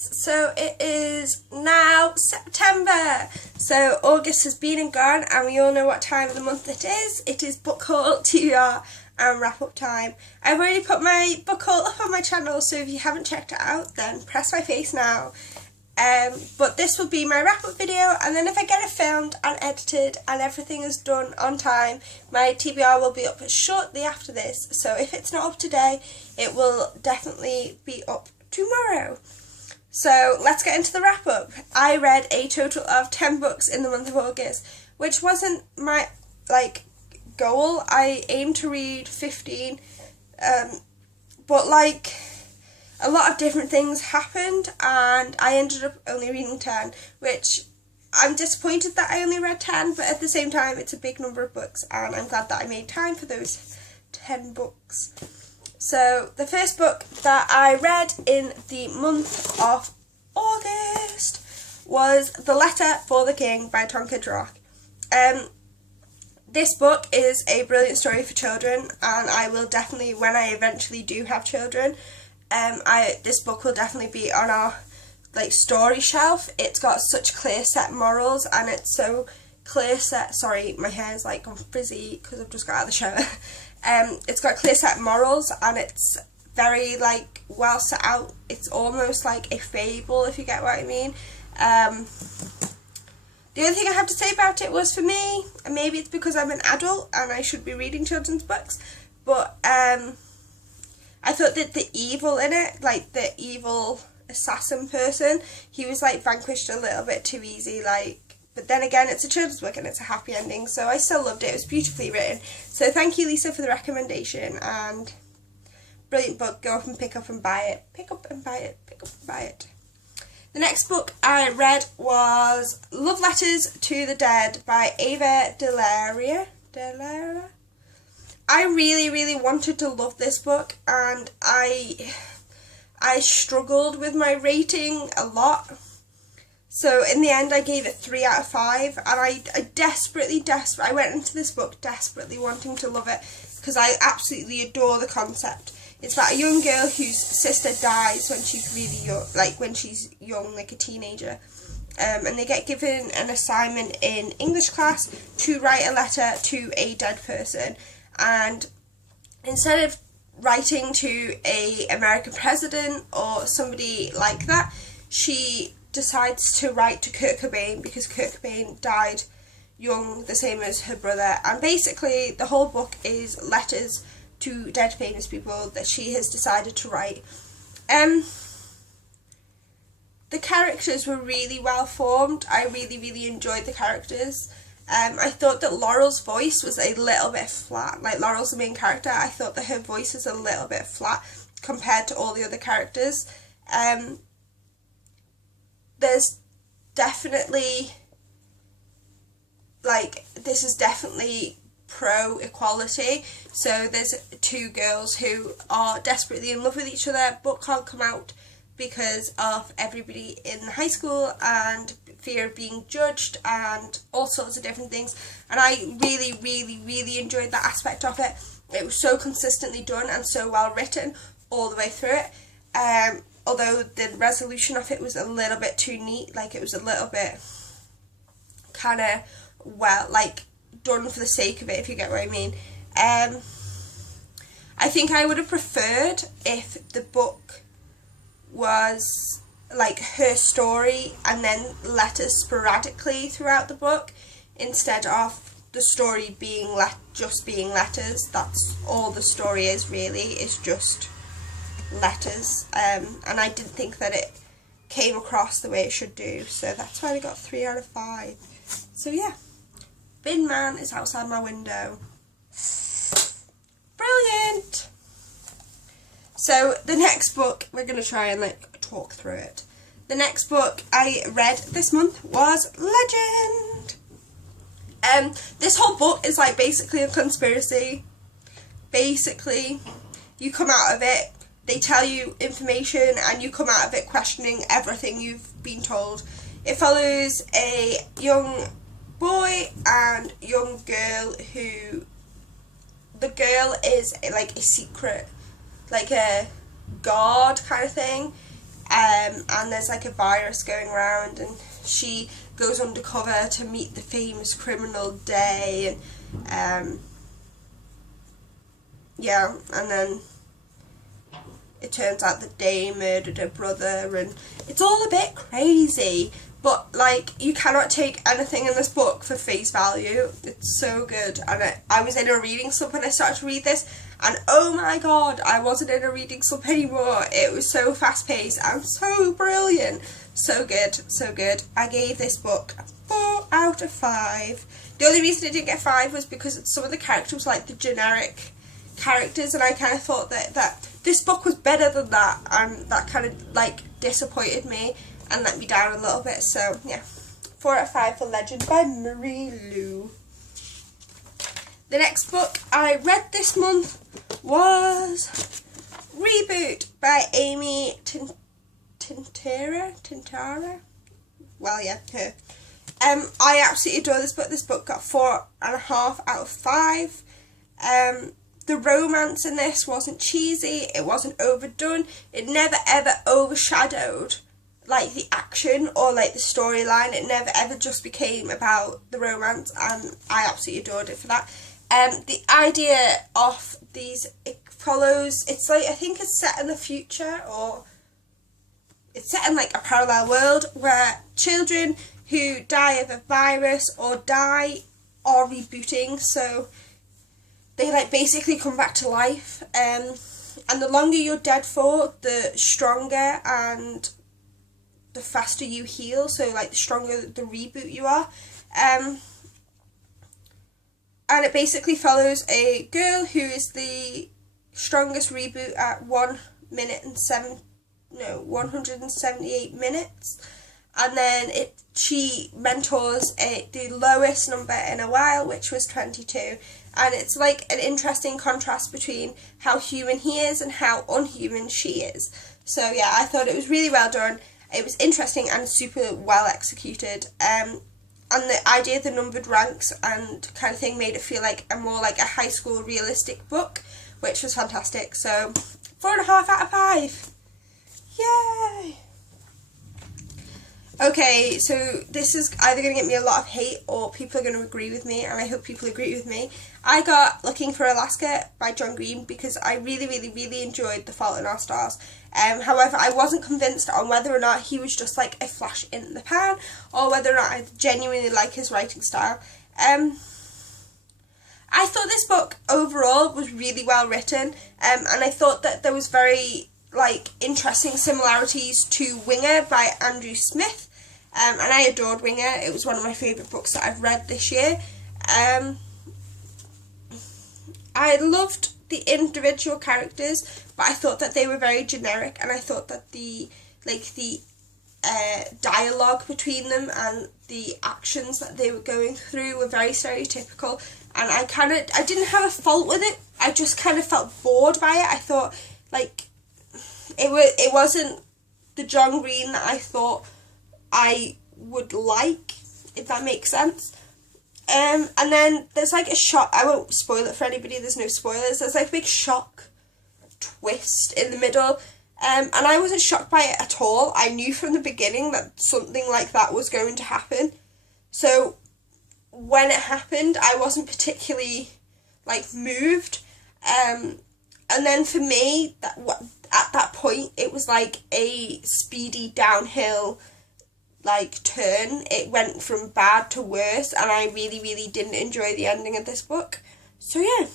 So it is now September. So August has been and gone, and we all know what time of the month it is. It is book haul, TBR, and wrap up time. I've already put my book haul up on my channel, so if you haven't checked it out, then press my face now. But this will be my wrap up video, and then if I get it filmed and edited and everything is done on time, my TBR will be up shortly after this. So if it's not up today, it will definitely be up tomorrow. So let's get into the wrap up. I read a total of 10 books in the month of August, which wasn't my goal. I aimed to read 15, but a lot of different things happened and I ended up only reading 10, which I'm disappointed that I only read 10, but at the same time it's a big number of books and I'm glad that I made time for those 10 books. So the first book that I read in the month of August was The Letter for the King by Tonka Drock. This book is a brilliant story for children, and I will definitely, when I eventually do have children, this book will definitely be on our story shelf. It's got such clear set morals, and it's so clear set. Sorry, my hair's gone frizzy because I've just got out of the shower. It's got clear set morals, and it's very well set out. It's almost like a fable, if you get what I mean. The only thing I have to say about it was, for me, and maybe it's because I'm an adult and I should be reading children's books, but I thought that the evil in it, the evil assassin person, he was vanquished a little bit too easy, but then again, it's a children's book and it's a happy ending, so I still loved it. It was beautifully written. So thank you, Lisa, for the recommendation, and brilliant book. Go up and pick up and buy it. Pick up and buy it. Pick up and buy it. The next book I read was Love Letters to the Dead by Ava DeLaria. I really wanted to love this book, and I struggled with my rating a lot. So in the end I gave it 3 out of 5, and I went into this book desperately wanting to love it because I absolutely adore the concept. It's about a young girl whose sister dies when she's really young, when she's young, a teenager. And they get given an assignment in English class to write a letter to a dead person. And instead of writing to a American president or somebody like that, she decides to write to Kurt Cobain, because Kurt Cobain died young, the same as her brother. And basically the whole book is letters to dead famous people that she has decided to write. The characters were really well formed. I really enjoyed the characters. I thought that Laurel's voice was a little bit flat. Laurel's the main character. I thought that her voice is a little bit flat compared to all the other characters. There's definitely, this is definitely pro-equality. So there's 2 girls who are desperately in love with each other but can't come out because of everybody in the high school and fear of being judged and all sorts of different things. And I really enjoyed that aspect of it. It was so consistently done and so well written all the way through it. Although the resolution of it was a little bit too neat, it was a little bit kind of, done for the sake of it, if you get what I mean. I think I would have preferred if the book was her story and then letters sporadically throughout the book, instead of the story being just being letters. That's all the story is, really, is just letters. And I didn't think that it came across the way it should do, so that's why I got 3 out of 5. So yeah, Bin Man is outside my window. Brilliant! So the next book, we're going to try and talk through it. The next book I read this month was Legend. This whole book is basically a conspiracy. Basically, you come out of it, they tell you information, and you come out of it questioning everything you've been told. It follows a young boy and young girl who, the girl is a secret, a guard kind of thing, and there's like a virus going around, and she goes undercover to meet the famous criminal Day, and yeah, and then it turns out that Day murdered her brother, and it's all a bit crazy, but like, you cannot take anything in this book for face value. It's so good. And I was in a reading slump and I started to read this, and oh my god, I wasn't in a reading slump anymore. It was so fast paced and so brilliant. So good, so good. I gave this book 4 out of 5. The only reason it didn't get 5 was because some of the characters were like the generic characters, and I kind of thought that this book was better than that, and that kind of like disappointed me and let me down a little bit. So yeah, 4 out of 5 for Legend by Marie Lu. The next book I read this month was Reboot by Amy Tintara. Well, yeah, her. I absolutely adore this book. This book got 4.5 out of 5. The romance in this wasn't cheesy, it wasn't overdone, it never ever overshadowed like the action or like the storyline. It never ever just became about the romance, and I absolutely adored it for that. The idea of these, it follows, it's like, I think it's set in the future, or it's set in like a parallel world where children who die of a virus or die are rebooting, so they like basically come back to life, and the longer you're dead for, the stronger and the faster you heal, so like the stronger the reboot you are. And it basically follows a girl who is the strongest reboot at 178 minutes, and then she mentors the lowest number in a while, which was 22, and it's like an interesting contrast between how human he is and how unhuman she is. So yeah, I thought it was really well done. It was interesting and super well executed. And the idea of the numbered ranks and kind of thing made it feel like a more like a high school realistic book, which was fantastic. So 4.5 out of 5. Yay! Okay, so this is either going to get me a lot of hate or people are going to agree with me, and I hope people agree with me. I got Looking for Alaska by John Green because I really, really, really enjoyed The Fault in Our Stars. However, I wasn't convinced on whether or not he was just like a flash in the pan, or whether or not I genuinely like his writing style. I thought this book overall was really well written, and I thought that there was very like interesting similarities to Winger by Andrew Smith. And I adored Winger. It was one of my favourite books that I've read this year. I loved the individual characters, but I thought that they were very generic, and I thought that the dialogue between them and the actions that they were going through were very stereotypical, and I didn't have a fault with it. I just kind of felt bored by it. I thought like it wasn't the John Green that I thought I would like, if that makes sense. And then there's like a shock, I won't spoil it for anybody, there's no spoilers, there's like a big shock twist in the middle, and I wasn't shocked by it at all. I knew from the beginning that something like that was going to happen, so when it happened I wasn't particularly like moved, and then for me at that point it was like a speedy downhill like turn. It went from bad to worse, and I really, really didn't enjoy the ending of this book. So yeah,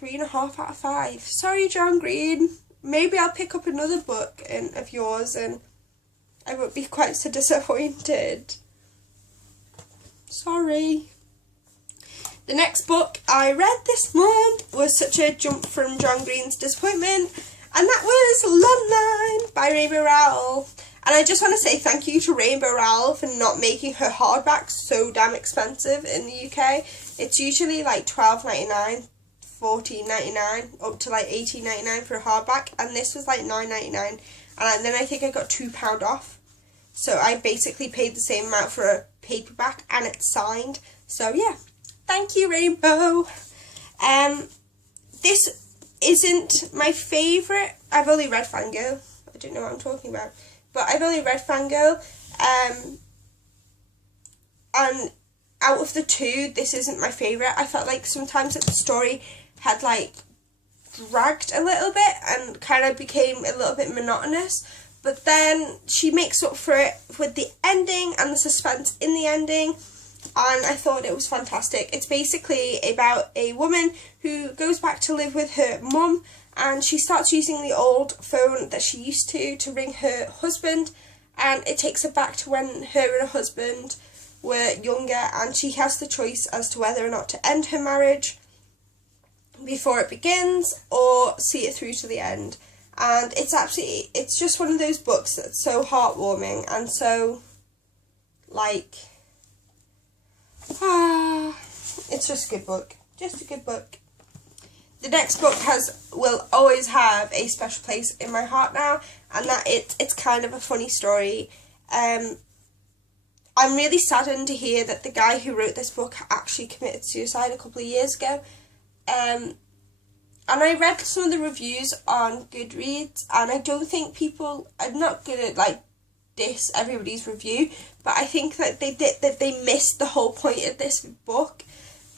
3.5 out of 5. Sorry, John Green. Maybe I'll pick up another book of yours and I won't be quite so disappointed. Sorry. The next book I read this month was such a jump from John Green's disappointment, and that was Love Line by Rainbow Rowell. And I just want to say thank you to Rainbow Rowell for not making her hardbacks so damn expensive in the UK. It's usually like $12.99, $14.99, up to like $18.99 for a hardback, and this was like $9.99, and then I think I got £2 off. So I basically paid the same amount for a paperback, and it's signed. So yeah, thank you, Rainbow. This isn't my favourite. I've only read Fangirl. I don't know what I'm talking about. But I've only read Fangirl. And out of the two, this isn't my favourite. I felt like sometimes that the story had like dragged a little bit and kind of became a little bit monotonous. But then she makes up for it with the ending and the suspense in the ending. And I thought it was fantastic. It's basically about a woman who goes back to live with her mum, and she starts using the old phone that she used to ring her husband, and it takes her back to when her and her husband were younger, and she has the choice as to whether or not to end her marriage before it begins or see it through to the end. And it's just one of those books that's so heartwarming and so like it's just a good book. Just a good book. The next book will always have a special place in my heart now, and that it's kind of a funny story. I'm really saddened to hear that the guy who wrote this book actually committed suicide a couple of years ago. And I read some of the reviews on Goodreads, and I don't think I'm not gonna like diss everybody's review, but I think that they missed the whole point of this book.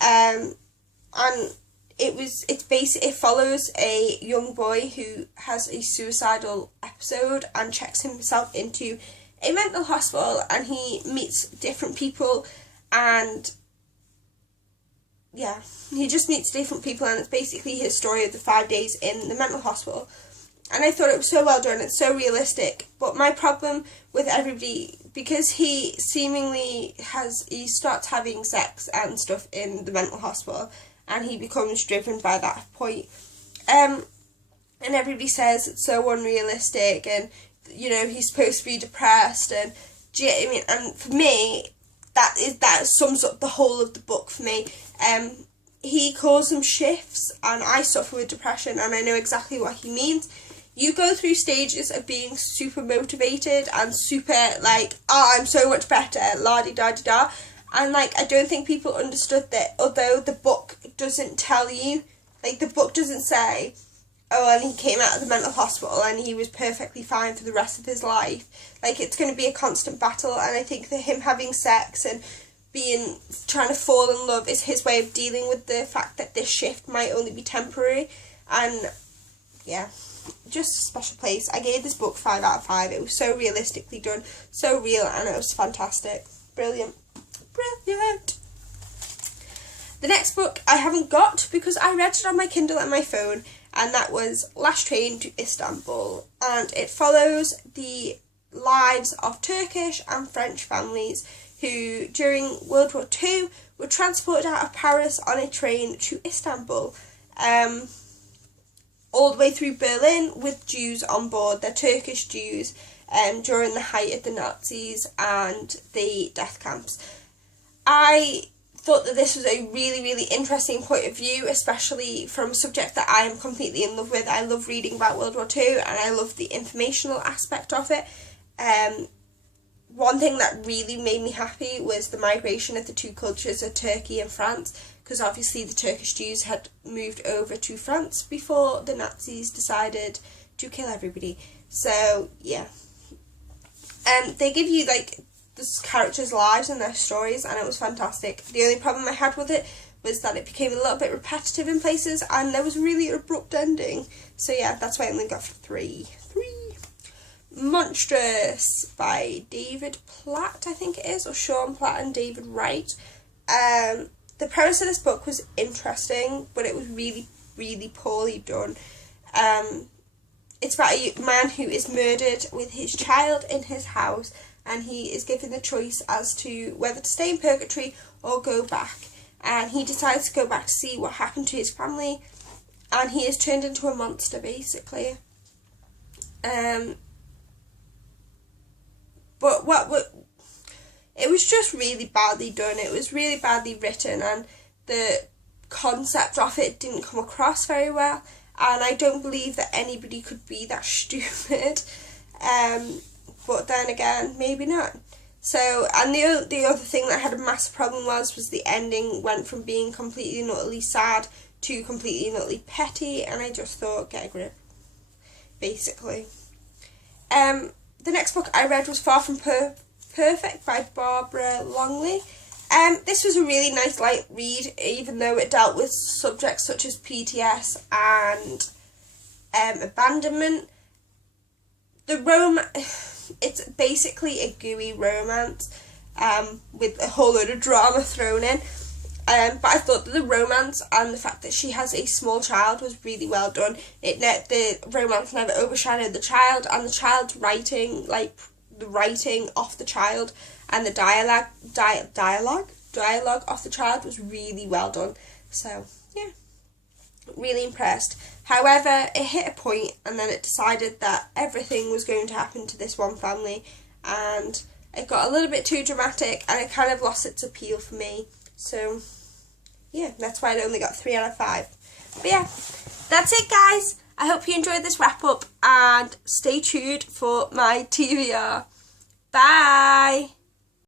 And it follows a young boy who has a suicidal episode and checks himself into a mental hospital, and he meets different people, and yeah, he just meets different people, and it's basically his story of the 5 days in the mental hospital. And I thought it was so well done, it's so realistic. But my problem with everybody, because he starts having sex and stuff in the mental hospital, and he becomes driven by that point. And everybody says it's so unrealistic, and you know, he's supposed to be depressed, and do you get what I mean? And for me, that sums up the whole of the book for me. He calls them shifts, and I suffer with depression, and I know exactly what he means. You go through stages of being super motivated and super like, oh, I'm so much better, la-di-da-di-da. And like, I don't think people understood that, although the book doesn't tell you, like the book doesn't say, oh, and he came out of the mental hospital and he was perfectly fine for the rest of his life. Like, it's going to be a constant battle, and I think that him having sex and trying to fall in love is his way of dealing with the fact that this shift might only be temporary. And yeah, just a special place. I gave this book 5 out of 5. It was so realistically done, so real, and it was fantastic. Brilliant. Brilliant. The next book I haven't got because I read it on my Kindle and my phone, and that was Last Train to Istanbul, and it follows the lives of Turkish and French families who during World War II were transported out of Paris on a train to Istanbul, all the way through Berlin with Jews on board. They're Turkish Jews during the height of the Nazis and the death camps. I thought that this was a really, really interesting point of view, especially from a subject that I am completely in love with. I love reading about World War II, and I love the informational aspect of it. One thing that really made me happy was the migration of the two cultures of Turkey and France, because obviously the Turkish Jews had moved over to France before the Nazis decided to kill everybody. So yeah, they give you like the characters' lives and their stories, and it was fantastic. The only problem I had with it was that it became a little bit repetitive in places, and there was a really abrupt ending. So yeah, that's why I only got 3. Monstrous by David Platt, I think it is, or Sean Platt and David Wright. The premise of this book was interesting, but it was really, really poorly done. It's about a man who is murdered with his child in his house, and he is given the choice as to whether to stay in purgatory or go back. And he decides to go back to see what happened to his family, and he is turned into a monster, basically. But it was just really badly done. It was really badly written, and the concept of it didn't come across very well. And I don't believe that anybody could be that stupid. But then again, maybe not. So, and the other thing that I had a massive problem was the ending went from being completely and utterly sad too completely and utterly petty, and I just thought, get a grip, basically. The next book I read was Far From Perfect by Barbara Longley. This was a really nice light read, even though it dealt with subjects such as PTS and abandonment. It's basically a gooey romance with a whole load of drama thrown in. But I thought that the romance and the fact that she has a small child was really well done. The romance never overshadowed the child, and the child's writing, like the writing of the child and the dialogue of the child was really well done. So yeah, really impressed. However, it hit a point and then it decided that everything was going to happen to this one family, and it got a little bit too dramatic and it kind of lost its appeal for me. So yeah, that's why it only got 3 out of 5. But yeah, that's it guys. I hope you enjoyed this wrap up and stay tuned for my TBR. Bye!